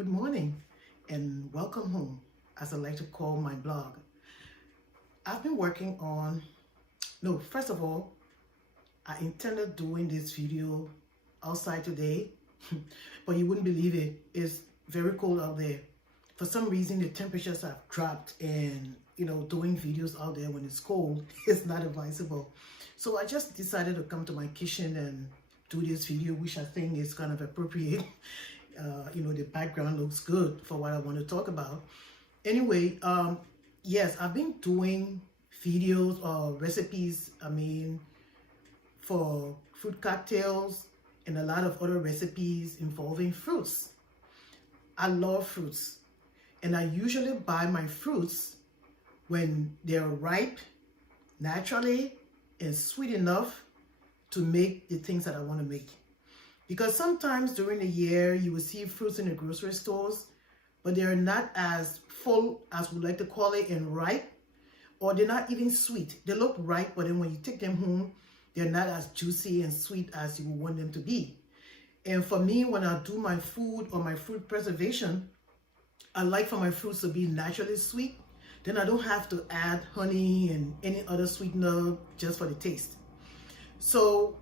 Good morning and welcome home, as I like to call my blog. I've been working on, first of all, I intended doing this video outside today, but you wouldn't believe it. It's very cold out there. For some reason, the temperatures have dropped and, doing videos out there when it's cold is not advisable. So I just decided to come to my kitchen and do this video, which I think is kind of appropriate. The background looks good for what I want to talk about. Anyway, yes, I've been doing videos or recipes, for fruit cocktails and a lot of other recipes involving fruits. I love fruits, and I usually buy my fruits when they're ripe, naturally, and sweet enough to make the things that I want to make. Because sometimes during the year, you will see fruits in the grocery stores, but they're not as full as we like to call it and ripe, or they're not even sweet. They look ripe, but then when you take them home, they're not as juicy and sweet as you would want them to be. And for me, when I do my food or my fruit preservation, I like for my fruits to be naturally sweet. Then I don't have to add honey and any other sweetener just for the taste. So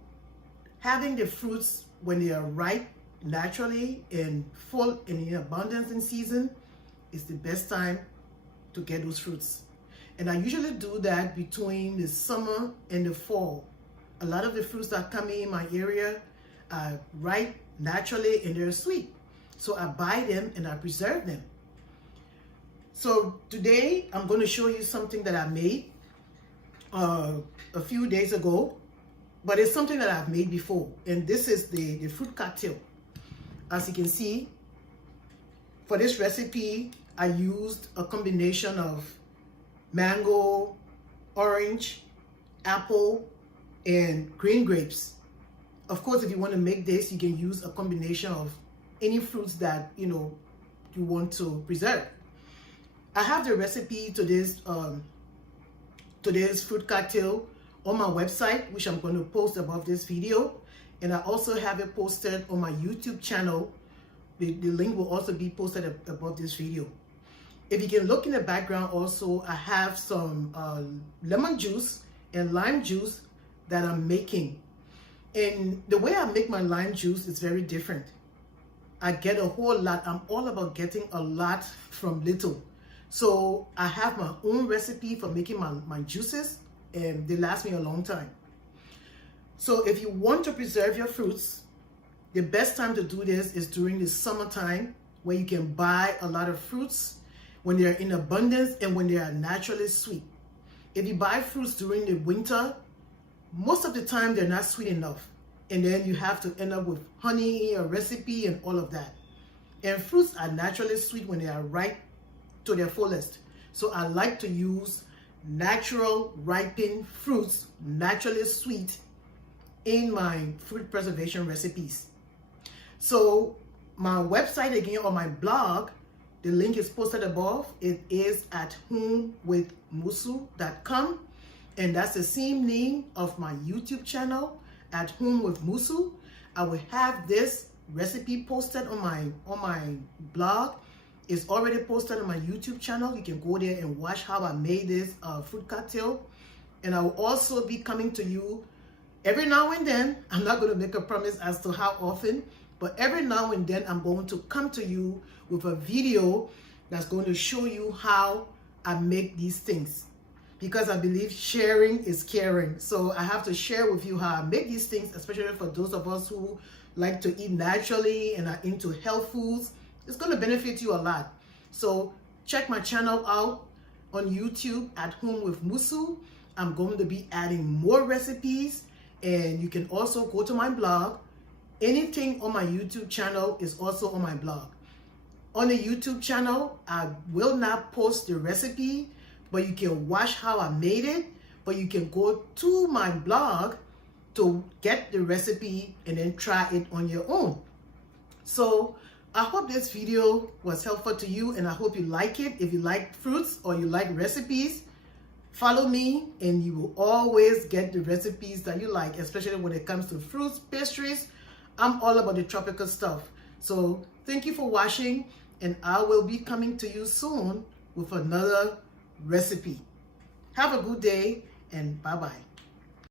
having the fruits when they are ripe, naturally, and full and in abundance in season is the best time to get those fruits. And I usually do that between the summer and the fall. A lot of the fruits that come in my area are ripe naturally and they're sweet. So I buy them and I preserve them. So today I'm going to show you something that I made a few days ago. But it's something that I've made before, and this is the fruit cocktail. As you can see, for this recipe, I used a combination of mango, orange, apple, and green grapes. Of course, if you want to make this, you can use a combination of any fruits that you want to preserve. I have the recipe to this fruit cocktail on my website, which I'm going to post above this video, and I also have it posted on my YouTube channel. The link will also be posted above this video. If you can look in the background also, I have some lemon juice and lime juice that I'm making. And the way I make my lime juice is very different. I get a whole lot. I'm all about getting a lot from little. So I have my own recipe for making my juices, and they last me a long time. So if you want to preserve your fruits, the best time to do this is during the summertime, where you can buy a lot of fruits when they're in abundance and when they are naturally sweet. If you buy fruits during the winter, most of the time they're not sweet enough, and then you have to end up with honey, a recipe, and all of that. And fruits are naturally sweet when they are ripe to their fullest. So I like to use natural ripened fruits, naturally sweet, in my fruit preservation recipes. So my website again, or my blog, the link is posted above. It is at homewithmusu.com, and that's the same name of my YouTube channel, At Home with Musu. I will have this recipe posted on my blog. It's already posted on my YouTube channel. You can go there and watch how I made this fruit cocktail. And I will also be coming to you every now and then. I'm not going to make a promise as to how often, but every now and then I'm going to come to you with a video that's going to show you how I make these things. Because I believe sharing is caring. So I have to share with you how I make these things, especially for those of us who like to eat naturally and are into health foods. It's going to benefit you a lot. So check my channel out on YouTube, At Home with Musu. I'm going to be adding more recipes, and you can also go to my blog. Anything on my YouTube channel is also on my blog. On the YouTube channel, I will not post the recipe, but you can watch how I made it. But you can go to my blog to get the recipe and then try it on your own. So I hope this video was helpful to you, and I hope you like it. If you like fruits or you like recipes, follow me and you will always get the recipes that you like, especially when it comes to fruits, pastries. I'm all about the tropical stuff. So thank you for watching. and I will be coming to you soon with another recipe. Have a good day, and bye-bye.